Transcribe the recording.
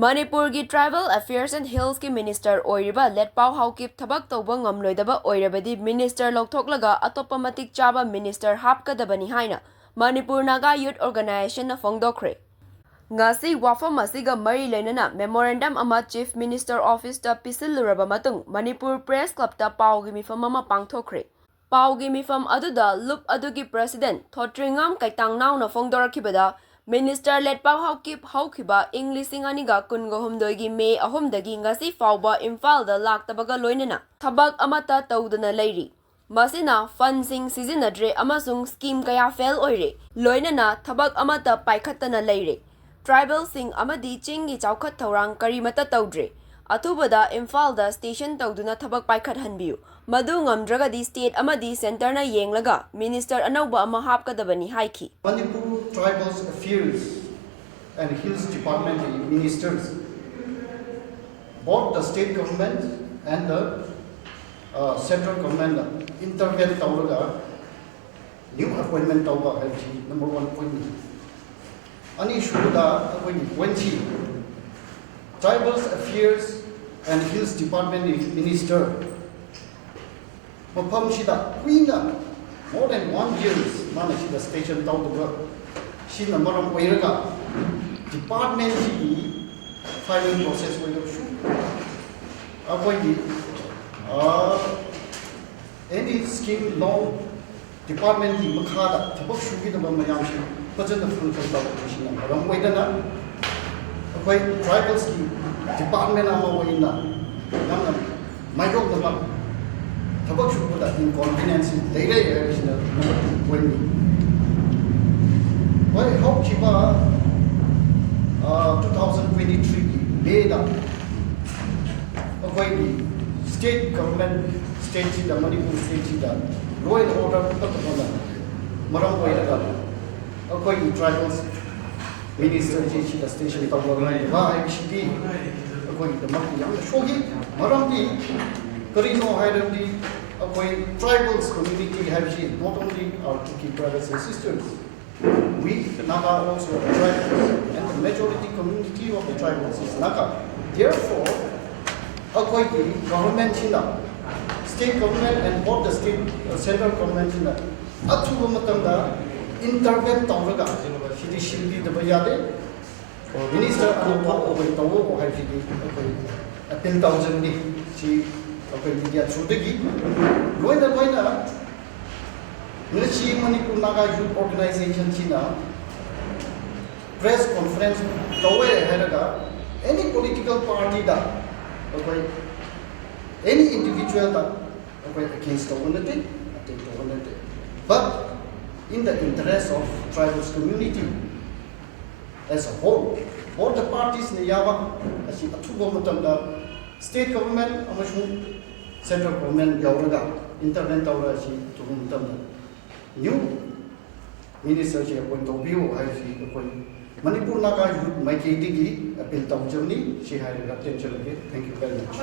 Manipurgi Tribal Affairs and Hills ki Minister oiriba Letpao Haokip thabak tawba ngamloidaba oirabadi Minister loktoklaga atopa matik chaba Minister hapkadabani haina Manipur Naga Youth Organization na fongdokre. Ngasi wafam asiga mari lainana memorandum ama Chief Minister Office ta pisiluraba matung Manipur Press Club ta paugi mifam ama pangthokre. Paugi mifam aduda loop adugi President Thotringam Kaitangnaw na fongdorakibada Minister Letpao Haokip Haukiba Englising aniga kungohumdoigi May ahumdagi ngasi fauba Imphal-da laktabaga loinana thabak amata tawdana leiri. Masina fundsing sizinadre amasung scheme kaya fail oire loinana thabak amata paikhatana leire. Tribal sing amadi chingi chawkhat thawrang karimata tawdre. Athubada Imphal-da station tawduna thabak paikhathanbiu. Madu ngamdragadi state amadi center na yenglaga Minister anawba ama hapkadabani haiki. Manipur Tribal Affairs and Hills Department ministers, both the state government and the central government intervene tawraga new appointment tawba haiki number 1 point. Ani shuda point Tribal Affairs and Hills Department minister Mapam Shida Queen more than 1 year managed the station down the road. She number of Wairaga department filing process will shoot. Avoid any scheme law department Makada, Tabak Shugi the Mamayamshi, President of Full Machine, around Waidana, avoid tribal scheme, department Amawaina, Michael the Tabak Shukuda inconvenience later is number 20. Well, Haokip 2023 made up avoid the state government, state the Manipur state the law and order Maram Wairaga, avoid the tribals, minister the station of IBCD, avoid the Makiam, Shogi, Marambi, Karino Hierarchy. When tribals community have not only our Tuki brothers and sisters, we Naga also are tribals, and the majority community of the tribals is Naga. Therefore, the government state government and both the state central government Atsumatamda intervene Tauraga, Shidi Shildi the Bayade, Minister Anupa over Tawo or Hajidi, Apil Tauzandi, she media through the gig. Loina, Nichi Manipur Naga Youth Organization China, press conference, Tawe Heraga, any political party that, any individual that, against the community, but in the interest of tribal community as a whole, all the parties Niyava, as you state government, central government, Yauraga, internet Taura, new minister, point of view, Manipur Naga, my KDG, appeal to Germany, she had attention again. Thank you very much.